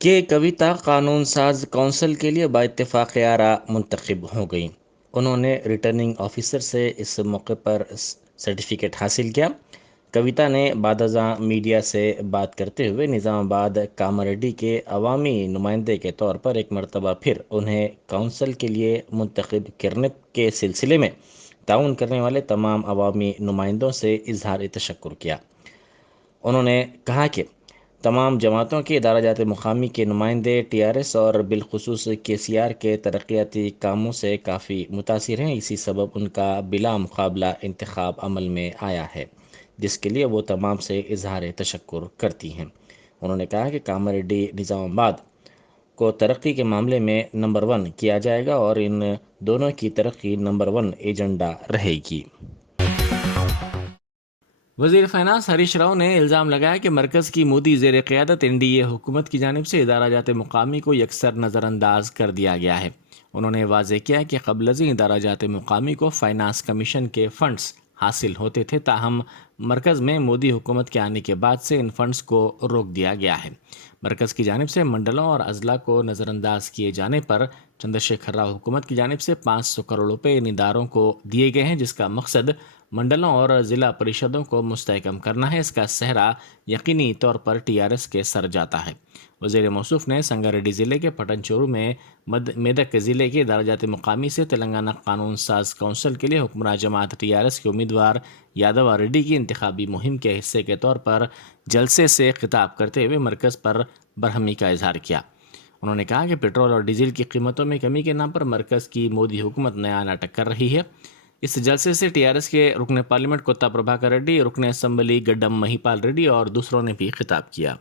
کہ کویتا قانون ساز کونسل کے لیے با اتفاق آرا منتخب ہو گئیں۔ انہوں نے ریٹرننگ آفیسر سے اس موقع پر سرٹیفکیٹ حاصل کیا۔ کویتا نے بعد ازاں میڈیا سے بات کرتے ہوئے نظام آباد کاماریڈی کے عوامی نمائندے کے طور پر ایک مرتبہ پھر انہیں کونسل کے لیے منتخب کرنے کے سلسلے میں تعاون کرنے والے تمام عوامی نمائندوں سے اظہار تشکر کیا۔ انہوں نے کہا کہ تمام جماعتوں کے ادارہ جات مقامی کے نمائندے ٹی آر ایس اور بالخصوص کے سی آر کے ترقیاتی کاموں سے کافی متاثر ہیں، اسی سبب ان کا بلا مقابلہ انتخاب عمل میں آیا ہے، جس کے لیے وہ تمام سے اظہار تشکر کرتی ہیں۔ انہوں نے کہا کہ کاماریڈی نظام آباد کو ترقی کے معاملے میں نمبر 1 کیا جائے گا اور ان دونوں کی ترقی نمبر 1 ایجنڈا رہے گی۔ وزیر فائنانس ہریش راؤ نے الزام لگایا کہ مرکز کی مودی زیر قیادت این ڈی اے حکومت کی جانب سے ادارہ جات مقامی کو یکسر نظر انداز کر دیا گیا ہے۔ انہوں نے واضح کیا کہ قبل ازیں ادارہ جات مقامی کو فائنانس کمیشن کے فنڈز حاصل ہوتے تھے، تاہم مرکز میں مودی حکومت کے آنے کے بعد سے ان فنڈز کو روک دیا گیا ہے۔ مرکز کی جانب سے منڈلوں اور اضلاع کو نظر انداز کیے جانے پر چندر شیکھر راؤ حکومت کی جانب سے 500 کروڑ روپے ان اداروں کو دیے گئے ہیں، جس کا مقصد منڈلوں اور ضلع پریشدوں کو مستحکم کرنا ہے۔ اس کا سہرا یقینی طور پر ٹی آر ایس کے سر جاتا ہے۔ وزیر موصوف نے سنگاریڈی ضلع کے پٹن چورو میں میدک ضلع کے ادارہ جات مقامی سے تلنگانہ قانون ساز کونسل کے لیے حکمراں جماعت ٹی آر ایس کے امیدوار یادو ریڈی کی انتخابی مہم کے حصے کے طور پر جلسے سے خطاب کرتے ہوئے مرکز پر برہمی کا اظہار کیا۔ انہوں نے کہا کہ پیٹرول اور ڈیزل کی قیمتوں میں کمی کے نام پر مرکز کی مودی حکومت نیا ناٹک کر رہی ہے۔ اس جلسے سے ٹی آر ایس کے رکن پارلیمنٹ کوتا پربھاکر ریڈی، رکن اسمبلی گڈم مہیپال ریڈی اور دوسروں نے بھی خطاب کیا۔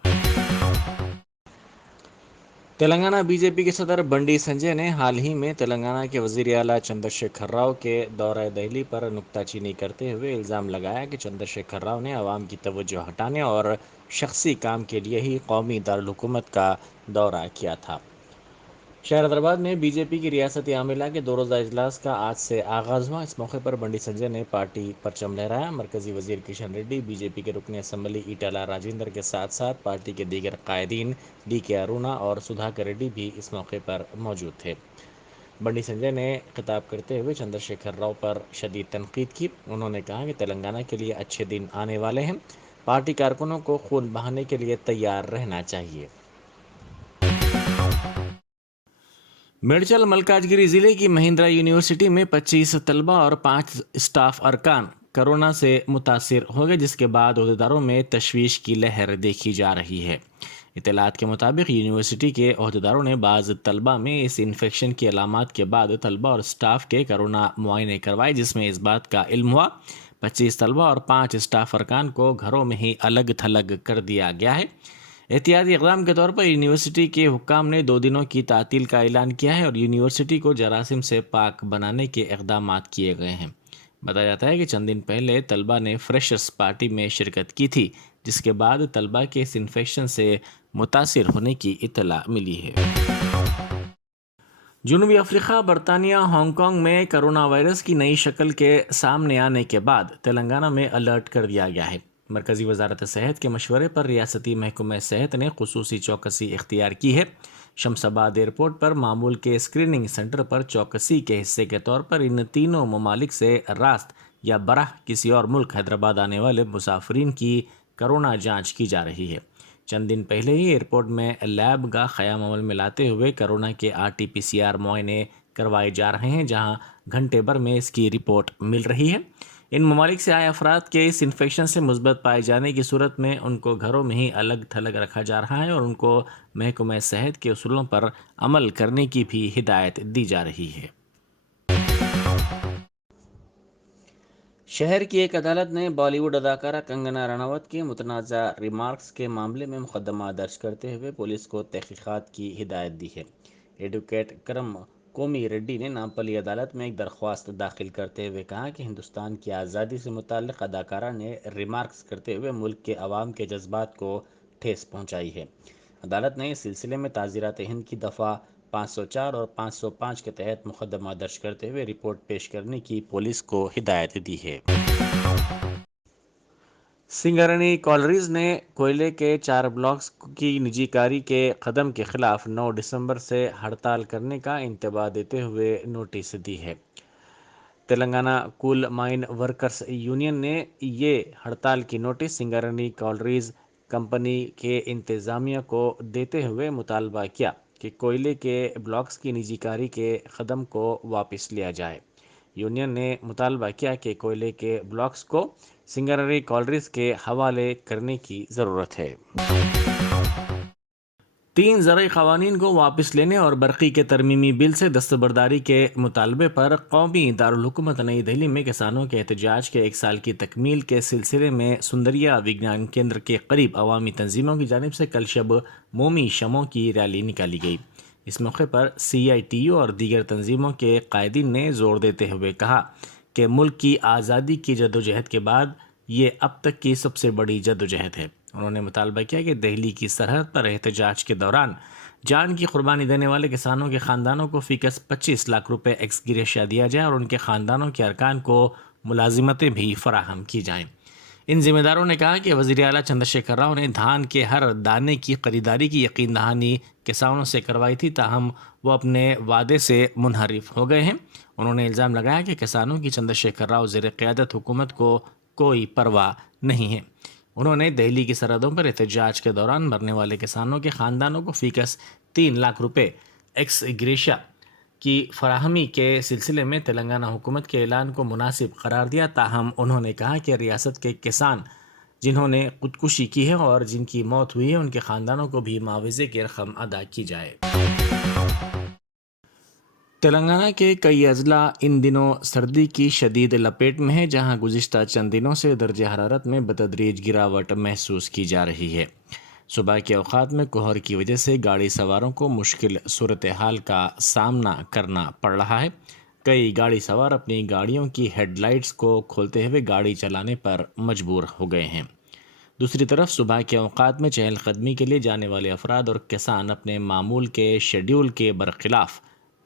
تلنگانہ بی جے پی کے صدر بنڈی سنجے نے حال ہی میں تلنگانہ کے وزیر اعلیٰ چندر شیکھر راؤ کے دورہ دہلی پر نکتہ چینی کرتے ہوئے الزام لگایا کہ چندر شیکھر راؤ نے عوام کی توجہ ہٹانے اور شخصی کام کے لیے ہی قومی دارالحکومت کا دورہ کیا تھا۔ شہر حیدرآباد میں بی جے پی کی ریاستی عاملہ کے 2 روزہ اجلاس کا آج سے آغاز ہوا۔ اس موقع پر بنڈی سنجے نے پارٹی پرچم لہرایا۔ مرکزی وزیر کشن ریڈی، بی جے پی کے رکن اسمبلی ایٹالہ راجندر کے ساتھ ساتھ پارٹی کے دیگر قائدین ڈی کے ارونا اور سدھاکر ریڈی بھی اس موقع پر موجود تھے۔ بنڈی سنجے نے خطاب کرتے ہوئے چندر شیکھر راؤ پر شدید تنقید کی۔ انہوں نے کہا کہ تلنگانہ کے لیے اچھے دن آنے والے ہیں، پارٹی کارکنوں کو خون بہانے کے لیے تیار رہنا چاہیے۔ میڈچل ملکاجگیری ضلع کی مہندرا یونیورسٹی میں 25 طلبہ اور 5 اسٹاف ارکان کرونا سے متاثر ہو گئے، جس کے بعد عہدیداروں میں تشویش کی لہر دیکھی جا رہی ہے۔ اطلاعات کے مطابق یونیورسٹی کے عہدیداروں نے بعض طلبہ میں اس انفیکشن کی علامات کے بعد طلبہ اور اسٹاف کے کرونا معائنے کروائے، جس میں اس بات کا علم ہوا 25 طلبہ اور 5 اسٹاف ارکان کو گھروں میں ہی الگ تھلگ کر دیا گیا ہے۔ احتیاطی اقدام کے طور پر یونیورسٹی کے حکام نے 2 دنوں کی تعطیل کا اعلان کیا ہے اور یونیورسٹی کو جراثیم سے پاک بنانے کے اقدامات کیے گئے ہیں۔ بتایا جاتا ہے کہ چند دن پہلے طلبہ نے فریشرز پارٹی میں شرکت کی تھی، جس کے بعد طلبہ کے اس انفیکشن سے متاثر ہونے کی اطلاع ملی ہے۔ جنوبی افریقہ، برطانیہ، ہانگ کانگ میں کرونا وائرس کی نئی شکل کے سامنے آنے کے بعد تلنگانہ میں الرٹ کر دیا گیا ہے۔ مرکزی وزارت صحت کے مشورے پر ریاستی محکمہ صحت نے خصوصی چوکسی اختیار کی ہے۔ شمس آباد ایئرپورٹ پر معمول کے اسکریننگ سینٹر پر چوکسی کے حصے کے طور پر ان تینوں ممالک سے راست یا براہ کسی اور ملک حیدرآباد آنے والے مسافرین کی کرونا جانچ کی جا رہی ہے۔ چند دن پہلے ہی ایئرپورٹ میں لیب کا قیام عمل میں لاتے ہوئے کرونا کے RT-PCR معائنے کروائے جا رہے ہیں، جہاں گھنٹے بھر میں اس کی رپورٹ مل رہی ہے۔ ان ممالک سے آئے افراد کے اس انفیکشن سے مثبت پائے جانے کی صورت میں ان کو گھروں میں ہی الگ تھلگ رکھا جا رہا ہے اور ان کو محکمہ صحت کے اصولوں پر عمل کرنے کی بھی ہدایت دی جا رہی ہے۔ شہر کی ایک عدالت نے بالی ووڈ اداکارہ کنگنا رناوت کے متنازع ریمارکس کے معاملے میں مقدمہ درج کرتے ہوئے پولیس کو تحقیقات کی ہدایت دی ہے۔ ایڈوکیٹ کرم کومی ریڈی نے نامپلی عدالت میں ایک درخواست داخل کرتے ہوئے کہا کہ ہندوستان کی آزادی سے متعلق اداکارہ نے ریمارکس کرتے ہوئے ملک کے عوام کے جذبات کو ٹھیس پہنچائی ہے۔ عدالت نے اس سلسلے میں تعزیرات ہند کی دفعہ 504 اور 505 کے تحت مقدمہ درج کرتے ہوئے رپورٹ پیش کرنے کی پولیس کو ہدایت دی ہے۔ سنگرانی کالریز نے کوئلے کے 4 بلاکس کی نجی کاری کے قدم کے خلاف 9 دسمبر سے ہڑتال کرنے کا انتباہ دیتے ہوئے نوٹس دی ہے۔ تلنگانہ کول مائن ورکرز یونین نے یہ ہڑتال کی نوٹس سنگرانی کالریز کمپنی کے انتظامیہ کو دیتے ہوئے مطالبہ کیا کہ کوئلے کے بلاکس کی نجی کاری کے قدم کو واپس لیا جائے۔ یونین نے مطالبہ کیا کہ کوئلے کے بلاکس کو سنگرانی کالریز کے حوالے کرنے کی ضرورت ہے۔ 3 زرعی قوانین کو واپس لینے اور برقی کے ترمیمی بل سے دستبرداری کے مطالبے پر قومی دارالحکومت نئی دہلی میں کسانوں کے احتجاج کے 1 سال کی تکمیل کے سلسلے میں سندریا وگیان کیندر کے قریب عوامی تنظیموں کی جانب سے کل شب مومی شمعوں کی ریلی نکالی گئی۔ اس موقع پر CITU اور دیگر تنظیموں کے قائدین نے زور دیتے ہوئے کہا کہ ملک کی آزادی کی جدوجہد کے بعد یہ اب تک کی سب سے بڑی جدوجہد ہے۔ انہوں نے مطالبہ کیا کہ دہلی کی سرحد پر احتجاج کے دوران جان کی قربانی دینے والے کسانوں کے خاندانوں کو فی کس 25 لاکھ روپے ایکس گریشیا دیا جائے اور ان کے خاندانوں کے ارکان کو ملازمتیں بھی فراہم کی جائیں۔ ان ذمہ داروں نے کہا کہ وزیر اعلیٰ چندر شیکھر راؤ نے دھان کے ہر دانے کی خریداری کی یقین دہانی کسانوں سے کروائی تھی، تاہم وہ اپنے وعدے سے منحرف ہو گئے ہیں۔ انہوں نے الزام لگایا کہ کسانوں کی چندر شیکھر راؤ زیر قیادت حکومت کو کوئی پرواہ نہیں ہے۔ انہوں نے دہلی کی سرحدوں پر احتجاج کے دوران مرنے والے کسانوں کے خاندانوں کو فی کس 3 لاکھ روپے ایکس گریشیا کی فراہمی کے سلسلے میں تلنگانہ حکومت کے اعلان کو مناسب قرار دیا، تاہم انہوں نے کہا کہ ریاست کے کسان جنہوں نے خودکشی کی ہے اور جن کی موت ہوئی ہے ان کے خاندانوں کو بھی معاوضے کی رقم ادا کی جائے۔ تلنگانہ کے کئی اضلاع ان دنوں سردی کی شدید لپیٹ میں ہیں، جہاں گزشتہ چند دنوں سے درجہ حرارت میں بتدریج گراوٹ محسوس کی جا رہی ہے۔ صبح کے اوقات میں کہر کی وجہ سے گاڑی سواروں کو مشکل صورتحال کا سامنا کرنا پڑ رہا ہے۔ کئی گاڑی سوار اپنی گاڑیوں کی ہیڈ لائٹس کو کھولتے ہوئے گاڑی چلانے پر مجبور ہو گئے ہیں۔ دوسری طرف صبح کے اوقات میں چہل قدمی کے لیے جانے والے افراد اور کسان اپنے معمول کے شیڈیول کے برخلاف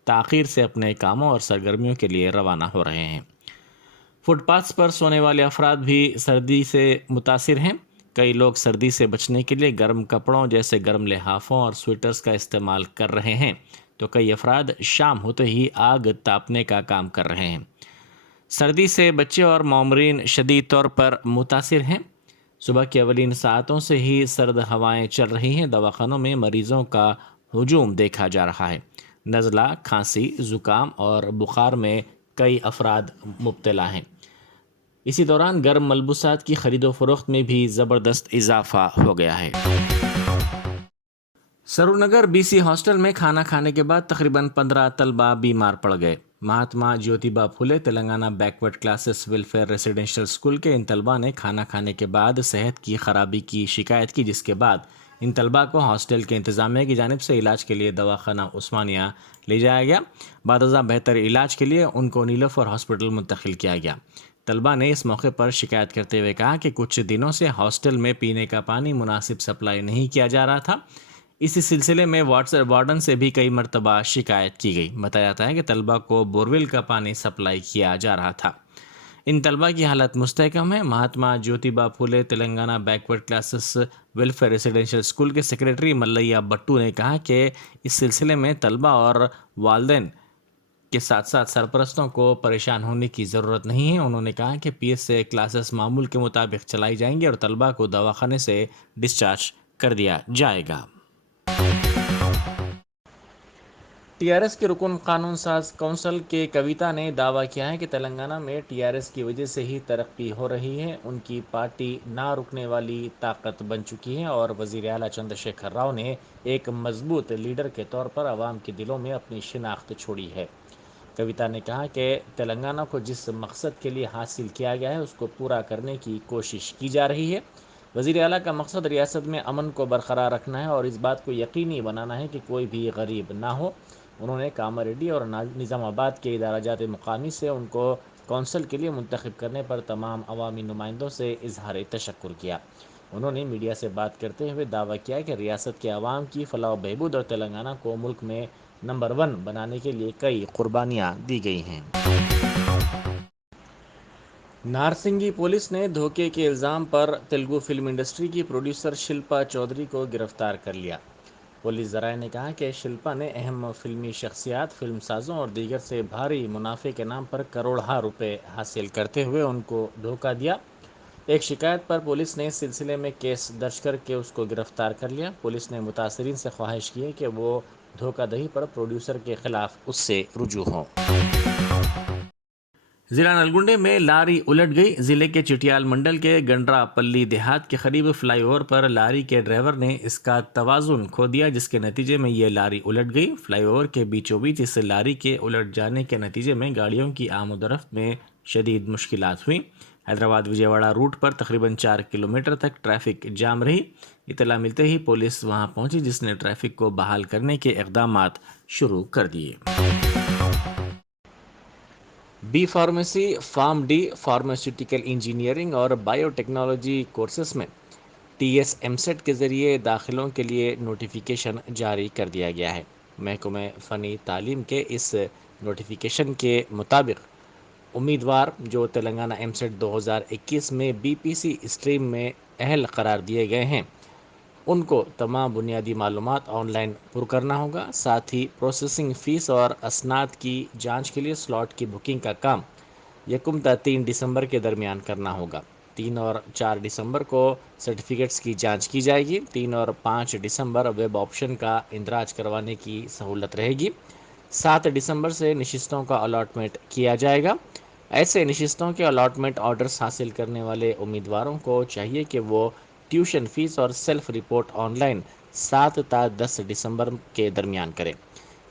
تاخیر سے اپنے کاموں اور سرگرمیوں کے لیے روانہ ہو رہے ہیں۔ فٹ پاتھس پر سونے والے افراد بھی سردی سے متاثر ہیں۔ کئی لوگ سردی سے بچنے کے لیے گرم کپڑوں جیسے گرم لحافوں اور سویٹرز کا استعمال کر رہے ہیں، تو کئی افراد شام ہوتے ہی آگ تاپنے کا کام کر رہے ہیں۔ سردی سے بچے اور معمرین شدید طور پر متاثر ہیں۔ صبح کی اولین ساعتوں سے ہی سرد ہوائیں چل رہی ہیں۔ دواخانوں میں مریضوں کا ہجوم دیکھا جا رہا ہے۔ نزلہ، کھانسی، زکام اور بخار میں کئی افراد مبتلا ہیں۔ اسی دوران گرم ملبوسات کی خرید و فروخت میں بھی زبردست اضافہ ہو گیا ہے۔ سرور نگر BC ہاسٹل میں کھانا کھانے کے بعد تقریباً 15 طلبہ بیمار پڑ گئے۔ Mahatma Jyotiba Phule Telangana backward classes welfare residential school کے ان طلبہ نے کھانا کھانے کے بعد صحت کی خرابی کی شکایت کی، جس کے بعد ان طلبہ کو ہاسٹل کے انتظامیہ کی جانب سے علاج کے لیے دواخانہ عثمانیہ لے جایا گیا۔ بعد ازاں بہتر علاج کے لیے ان کو نیلوفر ہاسپٹل منتقل کیا گیا۔ طلبہ نے اس موقع پر شکایت کرتے ہوئے کہا کہ کچھ دنوں سے ہاسٹل میں پینے کا پانی مناسب سپلائی نہیں کیا جا رہا تھا۔ اسی سلسلے میں وارڈن سے بھی کئی مرتبہ شکایت کی گئی۔ بتایا جاتا ہے کہ طلبہ کو بورویل کا پانی سپلائی کیا جا رہا تھا۔ ان طلبہ کی حالت مستحکم ہے۔ Mahatma Jyotiba Phule Telangana backward classes welfare residential school کے سیکریٹری ملیا بٹو نے کہا کہ اس سلسلے میں طلبہ اور والدین کے ساتھ ساتھ سرپرستوں کو پریشان ہونے کی ضرورت نہیں ہے۔ انہوں نے کہا کہ PS سے کلاسز معمول کے مطابق چلائی جائیں گی اور طلبہ کو دواخانے سے ڈسچارج کر دیا جائے گا۔ TRS کے رکن قانون ساز کونسل کے کویتا نے دعویٰ کیا ہے کہ تلنگانہ میں TRS کی وجہ سے ہی ترقی ہو رہی ہے۔ ان کی پارٹی نہ رکنے والی طاقت بن چکی ہے اور وزیر اعلیٰ چندر شیکھر راؤ نے ایک مضبوط لیڈر کے طور پر عوام کے دلوں میں اپنی شناخت چھوڑی ہے۔ کویتا نے کہا کہ تلنگانہ کو جس مقصد کے لیے حاصل کیا گیا ہے اس کو پورا کرنے کی کوشش کی جا رہی ہے۔ وزیر اعلیٰ کا مقصد ریاست میں امن کو برقرار رکھنا ہے اور اس بات کو یقینی بنانا ہے کہ کوئی بھی غریب نہ ہو۔ انہوں نے کاماریڈی اور نظام آباد کے ادارہ جات مقامی سے ان کو کونسل کے لیے منتخب کرنے پر تمام عوامی نمائندوں سے اظہار تشکر کیا۔ انہوں نے میڈیا سے بات کرتے ہوئے دعویٰ کیا کہ ریاست کے عوام کی فلاح و بہبود اور تلنگانہ کو ملک میں نمبر 1 بنانے کے لیے کئی قربانیاں دی گئی ہیں۔ نارسنگی پولیس نے دھوکے کے الزام پر تیلگو فلم انڈسٹری کی پروڈیوسر شلپا چودھری کو گرفتار کر لیا۔ پولیس ذرائع نے کہا کہ شلپا نے اہم فلمی شخصیات، فلم سازوں اور دیگر سے بھاری منافع کے نام پر کروڑہا روپے حاصل کرتے ہوئے ان کو دھوکہ دیا۔ ایک شکایت پر پولیس نے اس سلسلے میں کیس درج کر کے اس کو گرفتار کر لیا۔ پولیس نے متاثرین سے خواہش کی ہے کہ وہ دھوکہ دہی پر پروڈیوسر کے خلاف اس سے رجوع ہوں۔ ضلع نلگنڈے میں لاری الٹ گئی۔ ضلع کے چٹیال منڈل کے گنڈرا پلی دیہات کے قریب فلائی اوور پر لاری کے ڈرائیور نے اس کا توازن کھو دیا، جس کے نتیجے میں یہ لاری الٹ گئی۔ فلائی اوور کے بیچوں بیچ اس لاری کے الٹ جانے کے نتیجے میں گاڑیوں کی آمد و رفت میں شدید مشکلات ہوئیں۔ حیدرآباد وجےواڑہ روٹ پر تقریباً 4 کلومیٹر تک ٹریفک جام رہی۔ اطلاع ملتے ہی پولیس وہاں پہنچی، جس نے ٹریفک کو بحال کرنے کے اقدامات شروع کر دیے۔ B pharmacy, pharm D, pharmaceutical engineering اور بائیو ٹیکنالوجی کورسز میں ٹی ایس ایم سیٹ کے ذریعے داخلوں کے لیے نوٹیفیکیشن جاری کر دیا گیا ہے۔ محکمہ فنی تعلیم کے اس نوٹیفیکیشن کے مطابق امیدوار جو تلنگانہ ایم سیٹ 2021 میں بی پی سی اسٹریم میں اہل قرار دیے گئے ہیں، ان کو تمام بنیادی معلومات آن لائن پر کرنا ہوگا۔ ساتھ ہی پروسیسنگ فیس اور اسناد کی جانچ کے لیے سلاٹ کی بکنگ کا کام 1 تا 3 دسمبر کے درمیان کرنا ہوگا۔ 3 اور 4 دسمبر کو سرٹیفکیٹس کی جانچ کی جائے گی۔ 3 اور 5 دسمبر ویب آپشن کا اندراج کروانے کی سہولت رہے گی۔ 7 دسمبر سے نشستوں کا الاٹمنٹ کیا جائے گا۔ ایسے نشستوں کے الاٹمنٹ آرڈرز حاصل کرنے والے امیدواروں کو چاہیے کہ وہ ٹیوشن فیس اور سیلف رپورٹ آن لائن 7 تا 10 دسمبر کے درمیان کریں۔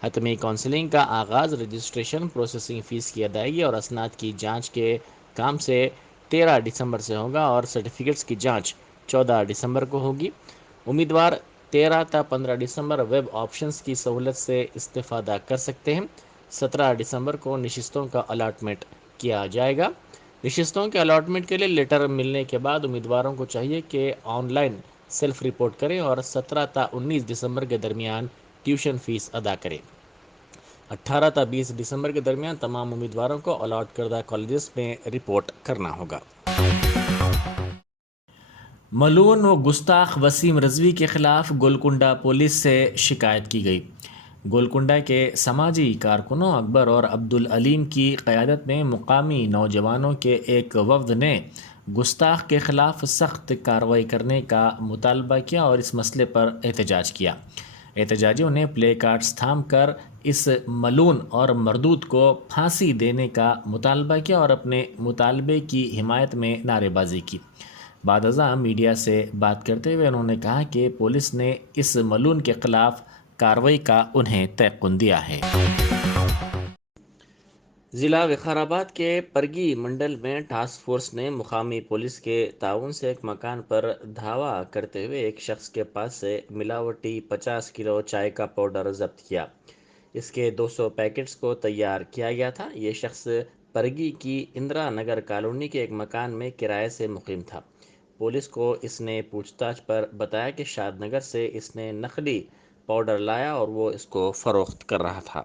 حتمی کونسلنگ کا آغاز رجسٹریشن، پروسیسنگ فیس کی ادائیگی اور اسناد کی جانچ کے کام سے 13 دسمبر سے ہوگا اور سرٹیفکیٹس کی جانچ 14 دسمبر کو ہوگی۔ امیدوار 13 تا 15 دسمبر ویب آپشنز کی سہولت سے استفادہ کر سکتے ہیں۔ 17 دسمبر کو نشستوں کا الاٹمنٹ کیا جائے گا۔ نشستوں کے الاٹمنٹ کے لیے لیٹر ملنے کے بعد امیدواروں کو چاہیے کہ آن لائن سیلف رپورٹ کریں اور 17 تا 19 دسمبر کے درمیان ٹیوشن فیس ادا کریں۔ 18 تا 20 دسمبر کے درمیان تمام امیدواروں کو الاٹ کردہ کالجز میں رپورٹ کرنا ہوگا۔ ملون و گستاخ وسیم رضوی کے خلاف گولکنڈہ پولیس سے شکایت کی گئی۔ گولکنڈہ کے سماجی کارکنوں اکبر اور عبدالعلیم کی قیادت میں مقامی نوجوانوں کے ایک وفد نے گستاخ کے خلاف سخت کارروائی کرنے کا مطالبہ کیا اور اس مسئلے پر احتجاج کیا۔ احتجاجیوں نے پلے کارڈز تھام کر اس ملون اور مردود کو پھانسی دینے کا مطالبہ کیا اور اپنے مطالبے کی حمایت میں نعرے بازی کی۔ بعد ازاں میڈیا سے بات کرتے ہوئے انہوں نے کہا کہ پولیس نے اس ملون کے خلاف کارروائی کا انہیں تیقن دیا ہے۔ ضلع وقار آباد کے پرگی منڈل میں ٹاسک فورس نے مقامی پولیس کے تعاون سے ایک مکان پر دھاوا کرتے ہوئے ایک شخص کے پاس سے ملاوٹی 50 کلو چائے کا پاؤڈر ضبط کیا۔ اس کے 200 پیکٹس کو تیار کیا گیا تھا۔ یہ شخص پرگی کی اندرا نگر کالونی کے ایک مکان میں کرائے سے مقیم تھا۔ پولیس کو اس نے پوچھ تاچھ پر بتایا کہ شاد نگر سے اس نے نقلی پاؤڈر لایا اور وہ اس کو فروخت کر رہا تھا۔